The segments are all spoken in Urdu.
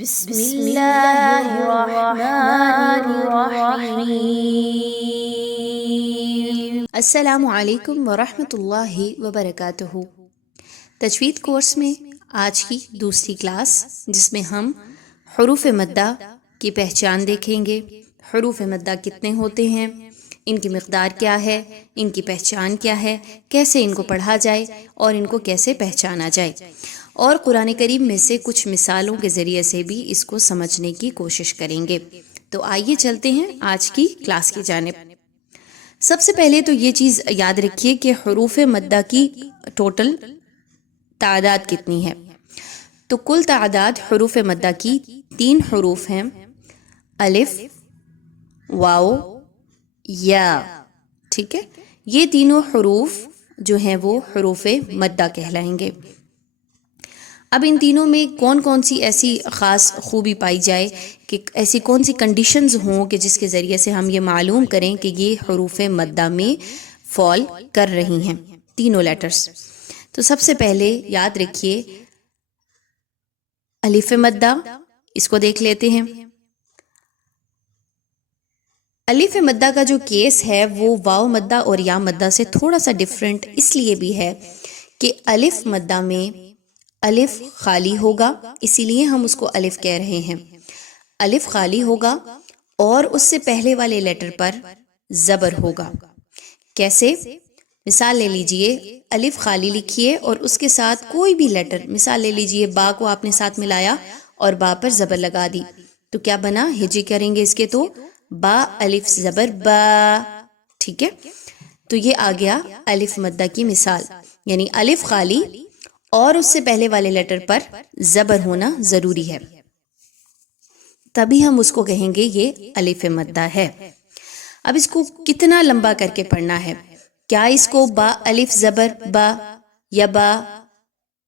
بسم اللہ الرحمن الرحیم۔ السلام علیکم ورحمۃ اللہ وبرکاتہ۔ تجوید کورس میں آج کی دوسری کلاس، جس میں ہم حروف مدہ کی پہچان دیکھیں گے۔ حروف مدہ کتنے ہوتے ہیں، ان کی مقدار کیا ہے، ان کی پہچان کیا ہے، کیسے ان کو پڑھا جائے اور ان کو کیسے پہچانا جائے، اور قرآن کریم میں سے کچھ مثالوں کے ذریعے سے بھی اس کو سمجھنے کی کوشش کریں گے۔ تو آئیے چلتے ہیں آج کی کلاس کی جانب۔ سب سے پہلے تو یہ چیز یاد رکھیے کہ حروف مدہ کی ٹوٹل تعداد کتنی ہے۔ تو کل تعداد حروف مدہ کی 3 حروف ہیں، الف، واو، یا۔ ٹھیک ہے، یہ تینوں حروف جو ہیں وہ حروف مدہ کہلائیں گے۔ اب ان تینوں میں کون کون سی ایسی خاص خوبی پائی جائے، کہ ایسی کون سی کنڈیشنز ہوں کہ جس کے ذریعے سے ہم یہ معلوم کریں کہ یہ حروف مدہ میں فال کر رہی ہیں تینوں لیٹرز۔ تو سب سے پہلے یاد رکھیے الف مدہ، اس کو دیکھ لیتے ہیں۔ الف مدہ کا جو کیس ہے وہ واو مدہ اور یا مدہ سے تھوڑا سا ڈیفرنٹ اس لیے بھی ہے کہ الف مدہ میں الف خالی ہوگا، اسی لیے ہم اس کو الف کہہ رہے ہیں۔ الف خالی ہوگا اور اس سے پہلے والے لیٹر پر زبر ہوگا۔ کیسے؟ مثال لے لیجئے، الف خالی لکھیے اور اس کے ساتھ کوئی بھی لیٹر، مثال لے لیجئے با کو آپ نے ساتھ ملایا اور با پر زبر لگا دی، تو کیا بنا؟ ہجے کریں گے اس کے، تو با الف زبر با۔ ٹھیک ہے، تو یہ آ گیا الف مدہ کی مثال، یعنی الف خالی اور اس سے پہلے والے لیٹر پر زبر ہونا ضروری ہے، تبھی ہم اس کو کہیں گے یہ الف مدہ ہے۔ اب اس کو کتنا لمبا کر کے پڑھنا ہے؟ کیا اس کو با الف زبر با یا با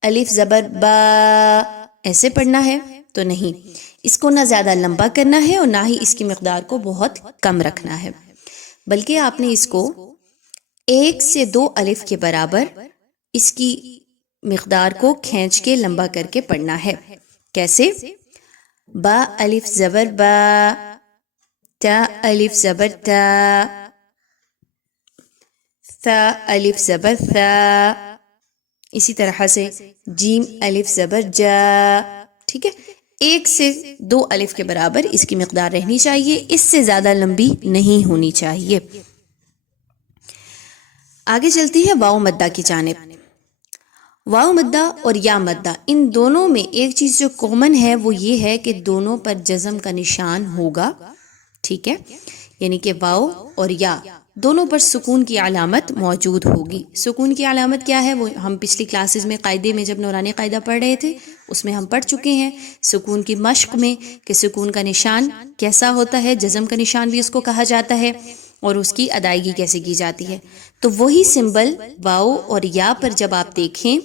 الف زبر با ایسے پڑھنا ہے؟ تو نہیں، اس کو نہ زیادہ لمبا کرنا ہے اور نہ ہی اس کی مقدار کو بہت کم رکھنا ہے، بلکہ آپ نے اس کو 1 سے 2 الف کے برابر اس کی مقدار کو کھینچ کے لمبا کر کے پڑھنا ہے۔ کیسے؟ با الف زبر با، تا الف زبر تا، ثا الف زبر ثا، اسی طرح سے جیم الف زبر جا۔ ٹھیک ہے، 1 سے 2 الف کے برابر اس کی مقدار رہنی چاہیے، اس سے زیادہ لمبی نہیں ہونی چاہیے۔ آگے چلتی ہے واو مدہ کی جانب۔ واو مدہ اور یا مدہ، ان دونوں میں ایک چیز جو کامن ہے وہ یہ ہے کہ دونوں پر جزم کا نشان ہوگا۔ ٹھیک ہے، یعنی کہ واو اور یا دونوں پر سکون کی علامت موجود ہوگی۔ سکون کی علامت کیا ہے وہ ہم پچھلی کلاسز میں قاعدے میں جب نورانی قاعدہ پڑھ رہے تھے اس میں ہم پڑھ چکے ہیں، سکون کی مشق میں، کہ سکون کا نشان کیسا ہوتا ہے، جزم کا نشان بھی اس کو کہا جاتا ہے، اور اس کی ادائیگی کیسے کی جاتی ہے۔ تو وہی سمبل واو اور یا پر جب آپ دیکھیں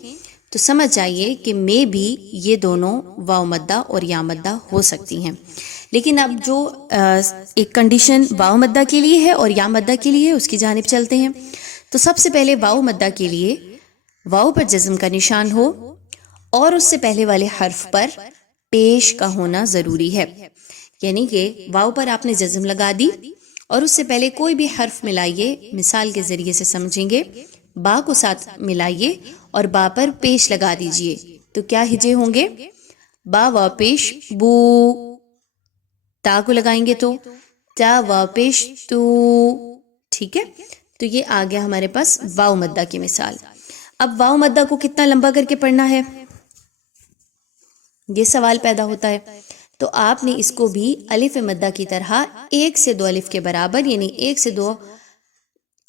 تو سمجھ جائیے کہ میں بھی یہ دونوں واو مدہ اور یا مدہ ہو سکتی ہیں۔ لیکن اب جو ایک کنڈیشن واو مدہ کے لیے ہے اور یا مدہ کے لیے، اس کی جانب چلتے ہیں۔ تو سب سے پہلے واو مدہ کے لیے واو پر جزم کا نشان ہو اور اس سے پہلے والے حرف پر پیش کا ہونا ضروری ہے، یعنی کہ واو پر آپ نے جزم لگا دی اور اس سے پہلے کوئی بھی حرف ملائیے، مثال کے ذریعے سے سمجھیں گے، با کو ساتھ ملائیے اور با پر پیش لگا دیجئے، تو کیا ہجے ہوں گے؟ با وا پیش بو، تا کو لگائیں گے تو تا وا پیش تو۔ ٹھیک ہے، تو یہ آ گیا ہمارے پاس واو مدہ کی مثال۔ اب واو مدہ کو کتنا لمبا کر کے پڑھنا ہے، یہ سوال پیدا ہوتا ہے۔ تو آپ نے اس کو بھی الف مدہ کی طرح 1 سے 2 الف کے برابر، یعنی 1 سے 2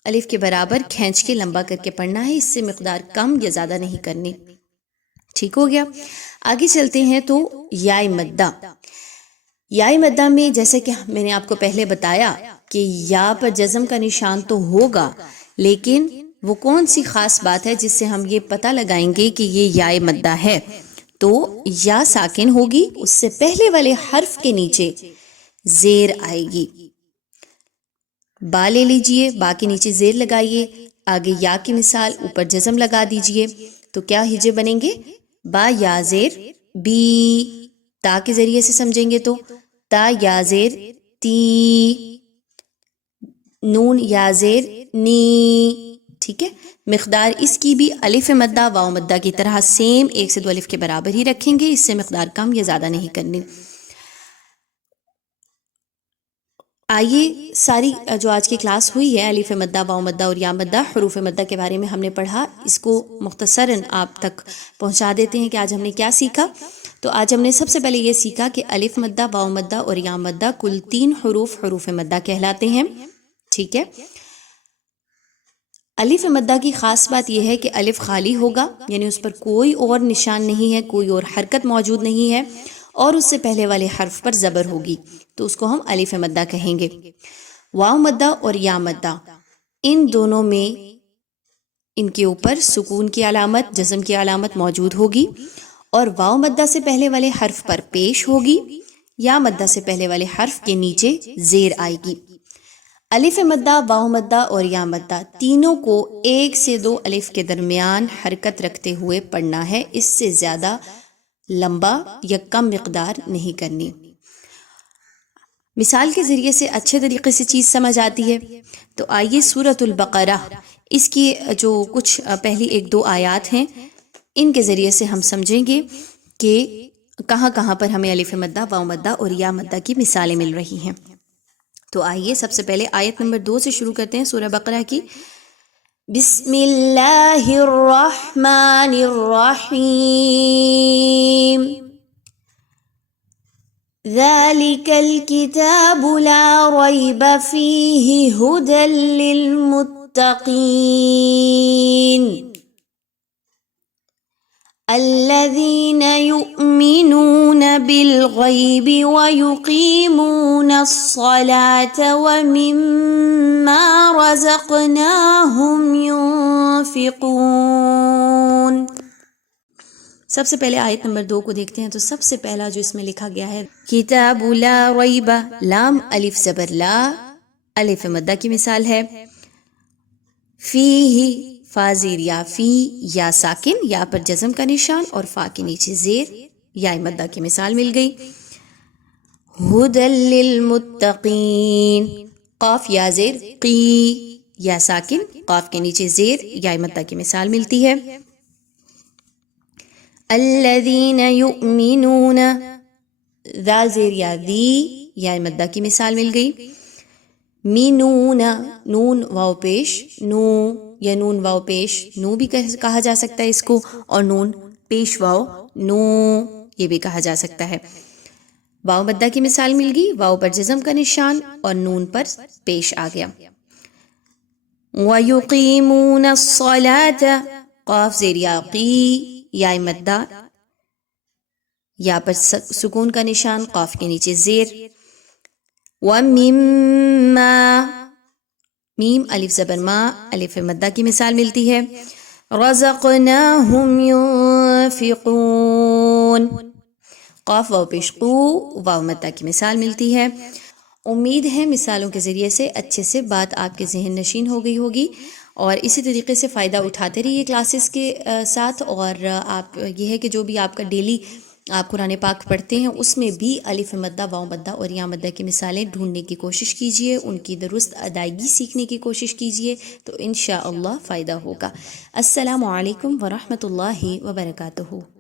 الف کے برابر کھینچ کے لمبا کر کے پڑھنا ہے، اس سے مقدار کم یا زیادہ نہیں کرنی۔ ٹھیک ہو گیا، آگے چلتے ہیں۔ تو یا مدہ، یا مدہ میں جیسے کہ میں نے آپ کو پہلے بتایا کہ یا پر جزم کا نشان تو ہوگا، لیکن وہ کون سی خاص بات ہے جس سے ہم یہ پتہ لگائیں گے کہ یہ یا مدہ ہے؟ تو یا ساکن ہوگی، اس سے پہلے والے حرف کے نیچے زیر آئے گی۔ با لے لیجئے، با کے نیچے زیر لگائیے، آگے یا کی مثال، اوپر جزم لگا دیجئے، تو کیا ہجے بنیں گے؟ با یا زیر بی، تا کے ذریعے سے سمجھیں گے تو تا یا زیر تی، نون یا زیر نی، ٹھیک ہے. مقدار اس کی بھی الف مدہ واو مدہ کی طرح سیم 1 سے 2 الف کے برابر ہی رکھیں گے، اس سے مقدار کم یا زیادہ نہیں کرنی. آئیے ساری جو آج کی کلاس ہوئی ہے الف مدہ واو مدہ اور یا مدہ حروف مدہ کے بارے میں ہم نے پڑھا، اس کو مختصراً آپ تک پہنچا دیتے ہیں کہ آج ہم نے کیا سیکھا. تو آج ہم نے سب سے پہلے یہ سیکھا کہ الف مدہ واو مدہ اور یا مدہ کل 3 حروف مدہ کہلاتے ہیں، ٹھیک ہے. الف مدہ کی خاص بات یہ ہے کہ الف خالی ہوگا، یعنی اس پر کوئی اور نشان نہیں ہے، کوئی اور حرکت موجود نہیں ہے، اور اس سے پہلے والے حرف پر زبر ہوگی تو اس کو ہم الف مدہ کہیں گے. واو مدہ اور یا مدہ ان دونوں میں ان کے اوپر سکون کی علامت، جزم کی علامت موجود ہوگی، اور واو مدہ سے پہلے والے حرف پر پیش ہوگی، یا مدہ سے پہلے والے حرف کے نیچے زیر آئے گی. الف مدہ، واو مدہ اور یا مدہ تینوں کو 1 سے 2 الف کے درمیان حرکت رکھتے ہوئے پڑھنا ہے، اس سے زیادہ لمبا یا کم مقدار نہیں کرنی. مثال کے ذریعے سے اچھے طریقے سے چیز سمجھ آتی ہے. تو آئیے سورۃ البقرہ، اس کی جو کچھ پہلی 1-2 آیات ہیں ان کے ذریعے سے ہم سمجھیں گے کہ کہاں کہاں پر ہمیں الف مدہ، واو مدہ اور یا مدہ کی مثالیں مل رہی ہیں. تو آئیے سب سے پہلے آیت نمبر 2 سے شروع کرتے ہیں سورہ بقرہ کی. بسم اللہ الرحمن الرحیم ذالک الکتاب لا ریب فیہ ھدی للمتقین الذین یؤمنون بالغیب ویقیمون الصلاة ومما رزقناہم ينفقون. سب سے پہلے آیت نمبر 2 کو دیکھتے ہیں. تو سب سے پہلا جو اس میں لکھا گیا ہے کتاب لا ریب، لام الف زبر لا، الف مدہ کی مثال ہے. فیہ، فا زیر یا، فی یا ساکن، یا پر جزم کا نشان اور فا کے نیچے زیر، یا مدہ کی مثال مل گئی. ھدی للمتقین، قاف یا زیر قی، یا ساکن، قاف کے نیچے زیر، یا مدہ کی مثال ملتی ہے. الذین یؤمنون، ذا زیر یا دی، یا مدہ کی مثال مل گئی. مینون، نون واو پیش نو، یا نون واو پیش نو بھی کہا جا سکتا ہے اس کو، اور نون پیش واو نو یہ بھی کہا جا سکتا ہے. واو مدہ کی مثال مل گئی، واو پر جزم کا نشان اور نون پر پیش آ گیا. وَيُقِيمُونَ الصَّلَاةَ، قاف زیر یا قی، یا مدہ، یا پر سکون کا نشان، قاف کے نیچے زیر. وَمِمَّا، میم الف زبر ما، الف مدہ کی مثال ملتی ہے. رَزَقْنَاهُمْ يُنفِقُونَ، قاف واو پیش قو، واو مدہ کی مثال ملتی ہے. امید ہے مثالوں کے ذریعے سے اچھے سے بات آپ کے ذہن نشین ہو گئی ہوگی، اور اسی طریقے سے فائدہ اٹھاتے رہیے کلاسز کے ساتھ. اور آپ یہ ہے کہ جو بھی آپ کا ڈیلی آپ قرآن پاک پڑھتے ہیں اس میں بھی الف مدہ، واو مدہ اور یا مدہ کی مثالیں ڈھونڈنے کی کوشش کیجئے، ان کی درست ادائیگی سیکھنے کی کوشش کیجئے، تو انشاءاللہ فائدہ ہوگا. السلام علیکم ورحمۃ اللہ وبرکاتہ.